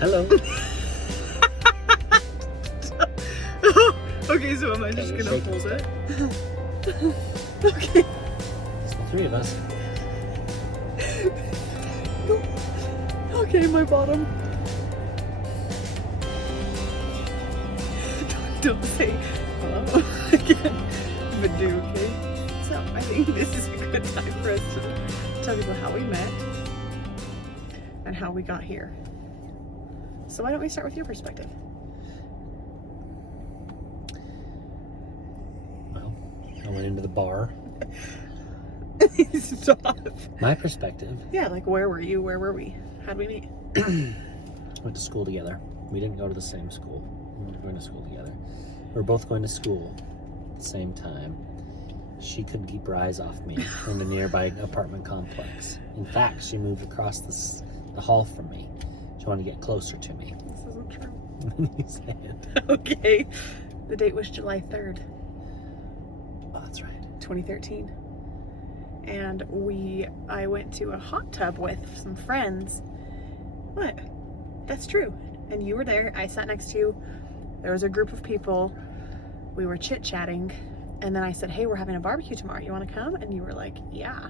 Hello. Okay, so am I just Okay, gonna shake hold this it? Okay. It's the three of us. Okay, my bottom. Don't say hello again, but do, okay? So I think this is a good time for us to tell people how we met and how we got here. So why don't we start with your perspective? Well, I went into the bar. Stop. My perspective. Yeah, like where were you? Where were we? How'd we meet? Went to school together. We didn't go to the same school. We were going to school together. We were both going to school at the same time. She couldn't keep her eyes off me in the nearby apartment complex. In fact, she moved across the hall from me. She wanted to get closer to me. This isn't true. You said. Okay. The date was July 3rd, Oh, that's right. 2013. And I went to a hot tub with some friends. What? That's true. And you were there. I sat next to you. There was a group of people. We were chit-chatting. And then I said, hey, we're having a barbecue tomorrow. You want to come? And you were like, yeah.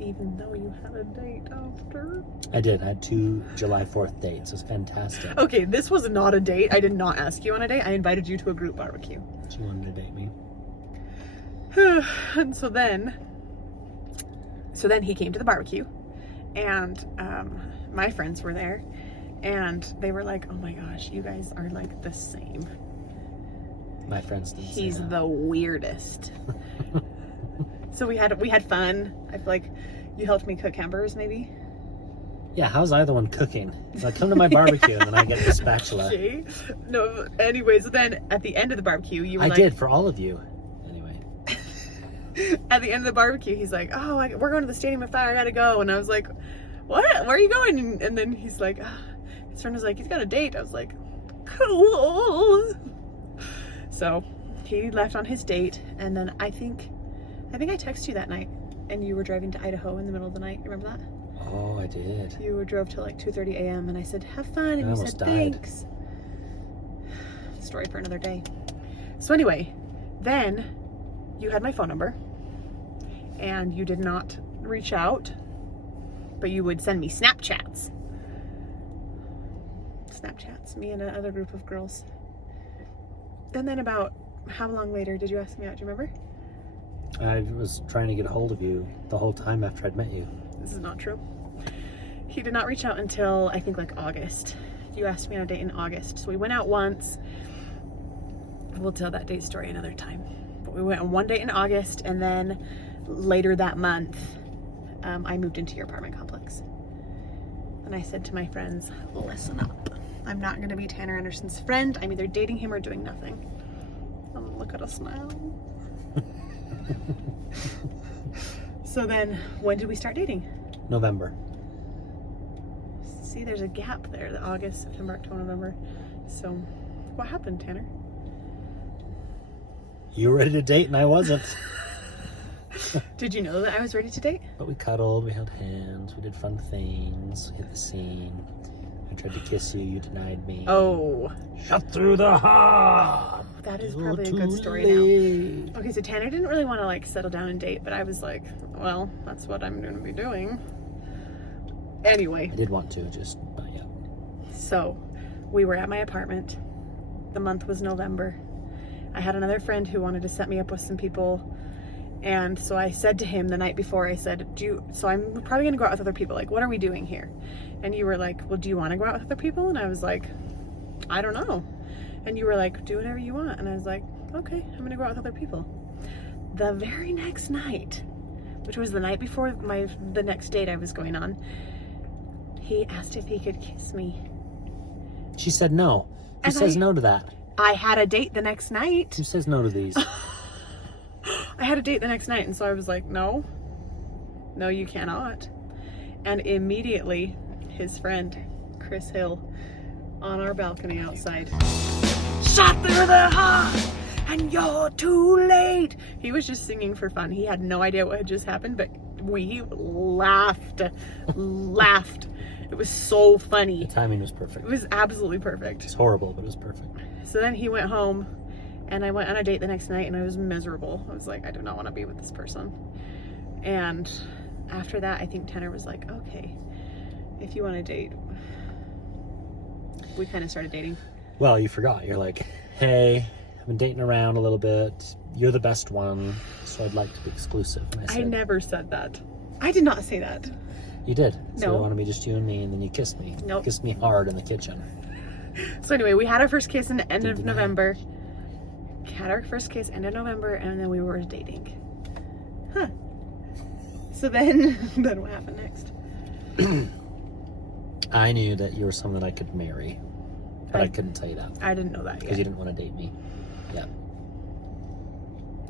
Even though you had a date after. I did. I had 2 July 4th dates. It was fantastic. Okay, this was not a date. I did not ask you on a date. I invited you to a group barbecue. She wanted to date me. And so then he came to the barbecue, and my friends were there, and they were like, oh my gosh, you guys are like the same. My friends didn't say He's that. the weirdest. So we had fun. I feel like you helped me cook hamburgers, maybe. Yeah, how's I the one cooking? So I come to my barbecue and then I get the spatula. Okay. No, anyway, so then at the end of the barbecue, you were I like... did, for all of you. Anyway. At the end of the barbecue, he's like, oh, we're going to the Stadium of Fire, I gotta go. And I was like, what? Where are you going? And then he's like, his friend was like, he's got a date. I was like, cool. So he left on his date, and then I think I texted you that night, and you were driving to Idaho in the middle of the night. You remember that? Oh, I did. You drove till like 2:30 a.m. and I said, have fun, and I you almost said, died. thanks. Story for another day. So anyway, then you had my phone number, and you did not reach out, but you would send me Snapchats. Me and another group of girls. And then about how long later did you ask me out? Do you remember? I was trying to get a hold of you the whole time after I'd met you. This is not true. He did not reach out until I think like August. You asked me on a date in August. So we went out once. We'll tell that date story another time. But we went on one date in August, and then later that month, I moved into your apartment complex. And I said to my friends, listen up. I'm not going to be Tanner Anderson's friend. I'm either dating him or doing nothing. Look at us now. So then, when did we start dating? November. See, there's a gap there. The August, September, October, November. So, what happened, Tanner? You were ready to date and I wasn't. Did you know that I was ready to date? But we cuddled, we held hands, we did fun things, we hit the scene. I tried to kiss you, you denied me. Oh. Shut through the heart. That is You're probably a too good story late. now. Okay, so Tanner didn't really want to like settle down and date, but I was like, well, that's what I'm going to be doing. Anyway. I did want to, just not yet. So, we were at my apartment. The month was November. I had another friend who wanted to set me up with some people. And so I said to him the night before, I said, so I'm probably going to go out with other people. Like, what are we doing here? And you were like, well, do you want to go out with other people? And I was like, I don't know. And you were like, do whatever you want. And I was like, okay, I'm going to go out with other people. The very next night, which was the night before the next date I was going on, he asked if he could kiss me. She said no. Who says no to that? I had a date the next night. Who says no to these? I had a date the next night, and so I was like, no, you cannot. And immediately, his friend, Chris Hill, on our balcony outside, shot through the heart, and you're too late. He was just singing for fun. He had no idea what had just happened, but we laughed. It was so funny. The timing was perfect. It was absolutely perfect. It's horrible, but it was perfect. So then he went home, and I went on a date the next night, and I was miserable. I was like, I do not want to be with this person. And after that, I think Tanner was like, okay, if you want to date, we kind of started dating. Well, you forgot. You're like, hey, I've been dating around a little bit. You're the best one, so I'd like to be exclusive. And I never said that. I did not say that. You did. So No. you wanted me just you and me, and then you kissed me. Nope. Kissed me hard in the kitchen. So anyway, we had our first kiss in the end Didn't of deny it. November. Had our first kiss end of November, and then we were dating. Huh. So then what happened next? I knew that you were someone that I could marry, but I couldn't tell you that I didn't know that because yet. you didn't want to date me. Yeah.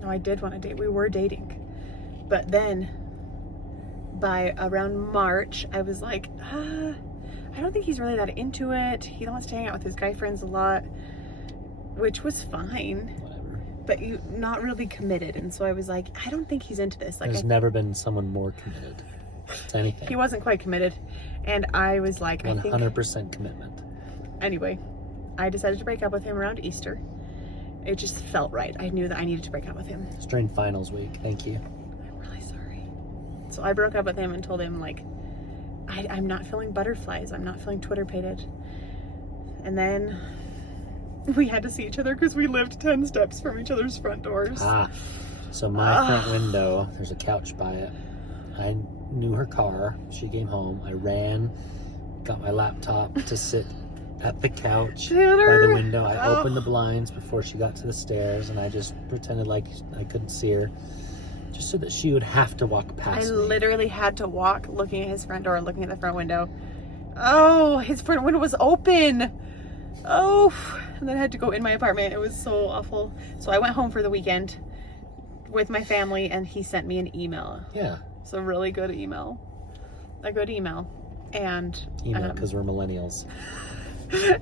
No, I did want to date. We were dating. But then by around March, I was like, I don't think he's really that into it. He wants to hang out with his guy friends a lot, which was fine, Whatever. but you not really committed. And so I was like, I don't think he's into this. Like, There's never been someone more committed to anything. he wasn't quite committed. And I was like, I think 100% commitment. Anyway, I decided to break up with him around Easter. It just felt right. I knew that I needed to break up with him. It's during finals week. Thank you. I'm really sorry. So I broke up with him and told him, like, I'm not feeling butterflies. I'm not feeling Twitter-pated. And then we had to see each other because we lived 10 steps from each other's front doors. So my front window, there's a couch by it. I knew her car. She came home. I ran, got my laptop to sit at the couch Tanner! by the window. I opened the blinds before she got to the stairs, and I just pretended like I couldn't see her, just so that she would have to walk I past me. literally had to walk looking at his front door, looking at the front window. Oh, his front window was open. Oh, and then I had to go in my apartment. It was so awful. So I went home for the weekend with my family, and he sent me an email. Yeah. It's a really good email. A good email. And Email, because we're millennials.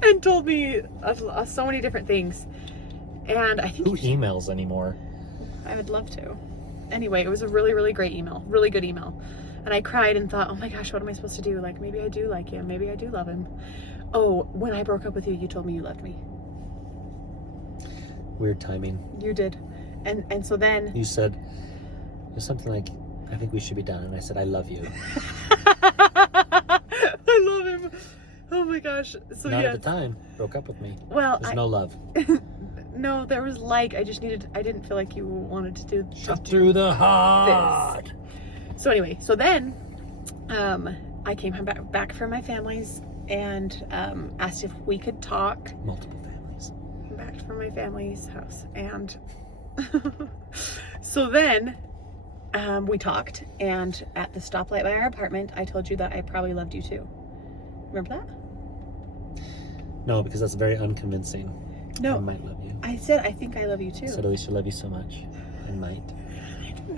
and told me so many different things. And I think Who emails anymore? I would love to. Anyway, it was a really, really great email. Really good email. And I cried and thought, oh my gosh, what am I supposed to do? Like, maybe I do like him. Maybe I do love him. Oh, when I broke up with you, you told me you loved me. Weird timing. You did. And so then... You said, there's something like, I think we should be done. And I said, I love you. I love him. Oh my gosh. So Not yeah. at the time. Broke up with me. Well, There's no love. no, there was I didn't feel like you wanted to do... Shut through the heart. So anyway, so then I came back from my family's and asked if we could talk. Multiple families. Back from my family's house. And so then we talked, and at the stoplight by our apartment, I told you that I probably loved you too. Remember that? No, because that's very unconvincing. No. I might love you. I said, I think I love you too. I said, Alicia, I love you so much. I might.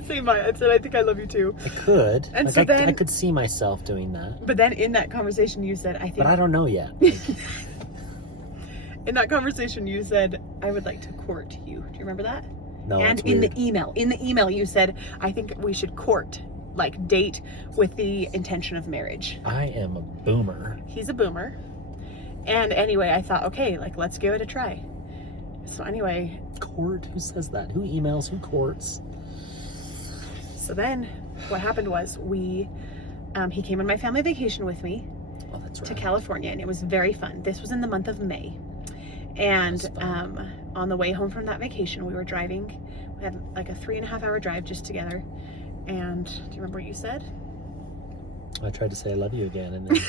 Say my, I said, I think I love you too. I could. And like, so I then... could see myself doing that. But then in that conversation you said, I think... But I don't know yet. Like, in that conversation you said, I would like to court you. Do you remember that? no, And it's in weird. the email you said, I think we should court, like date with the intention of marriage. I am a boomer. He's a boomer. And anyway, I thought, okay, like, let's give it a try. So anyway, Court? Who says that? Who emails? Who courts? so then what happened was he came on my family vacation with me Oh, that's right. to California, and it was very fun. This was in the month of May. And That's fun. on the way home from that vacation, we were driving. We had like a 3.5 hour drive just together. And do you remember what you said? I tried to say I love you again, and then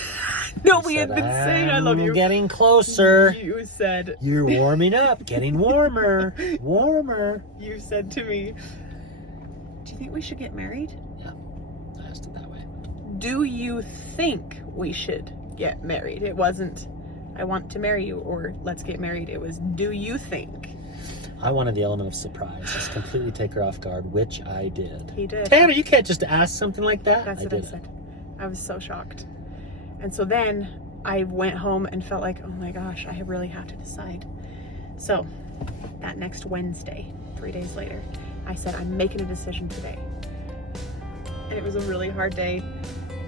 No, you we had said, been saying I love "I'm you. Getting closer. You said, You're warming up. Getting warmer. Warmer. you said to me, do you think we should get married? Yeah, I asked it that way. Do you think we should get married? It wasn't, I want to marry you or let's get married. It was, do you think? I wanted the element of surprise, just completely take her off guard, which I did. He did. Tanner, you can't just ask something like that. That's what I did it. said. I was so shocked. And so then I went home and felt like, oh my gosh, I really have to decide. So that next Wednesday, 3 days later, I said, I'm making a decision today. And it was a really hard day,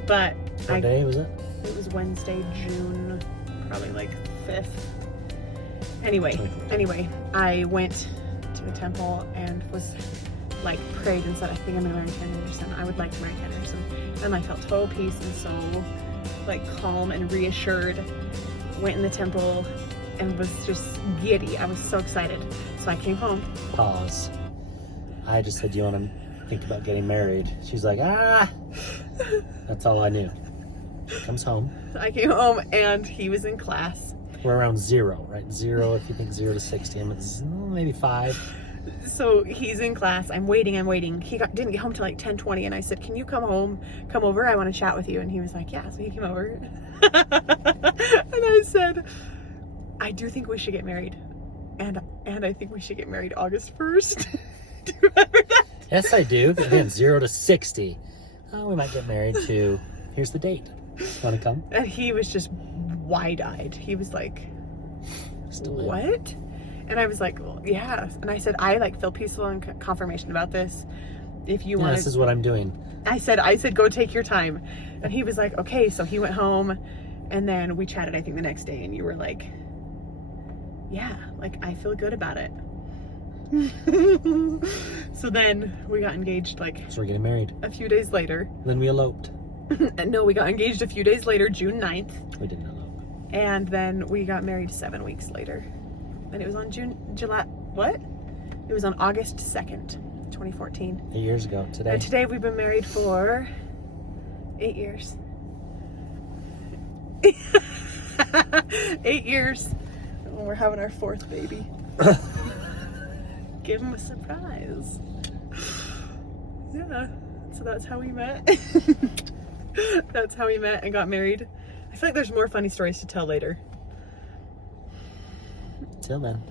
but What day was it? It was Wednesday, June, probably like 5th. Anyway, I went to the temple and was like prayed and said, I think I'm gonna marry Ken Anderson. I would like to marry Ken Anderson. And I felt total peace and so like calm and reassured. Went in the temple and was just giddy. I was so excited. So I came home. Pause. I just said, do you want to think about getting married? She's like, ah. That's all I knew. Comes home. I came home and he was in class. We're around 0, right? 0, if you think 0 to 60, I'm at maybe 5. So he's in class. I'm waiting. He didn't get home till like 10:20, and I said, "Can you come over? I want to chat with you." And he was like, "Yeah." So he came over, and I said, "I do think we should get married, and I think we should get married August 1st." Do you remember that? Yes, I do. Again, 0 to 60. Oh, we might get married to. Here's the date. Want to come? And he was just wide-eyed. He was like, Still "What?" And I was like, well, yeah. And I said, I like feel peaceful and confirmation about this. If you want, this is what I'm doing. I said, go take your time. And he was like, okay. So he went home, and then we chatted, I think, the next day. And you were like, yeah, like I feel good about it. So then we got engaged So we're getting married. a few days later. Then we eloped. And no, we got engaged a few days later, June 9th. We didn't elope. And then we got married 7 weeks later. And it was on It was on August 2nd, 2014. 8 years ago today. And today we've been married for 8 years. 8 years. And we're having our 4th baby. Give him a surprise. Yeah. So that's how we met. That's how we met and got married. I feel like there's more funny stories to tell later. Till then.